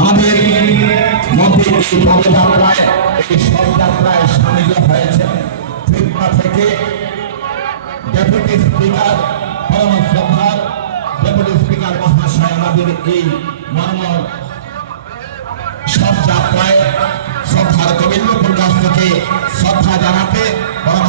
আমাদের মধ্যে পদযাত্রায় এই শবযাত্রায় সামিল হয়েছে ত্রিপুরা থেকে ডেপুটি স্পিকার পরম শ্রদ্ধার ডেপুটি স্পিকার মহাশয় আমাদের এই মর্ম শবযাত্রায় শ্রদ্ধার গোবিন্দপুর কাছ থেকে শ্রদ্ধা জানাতে পরম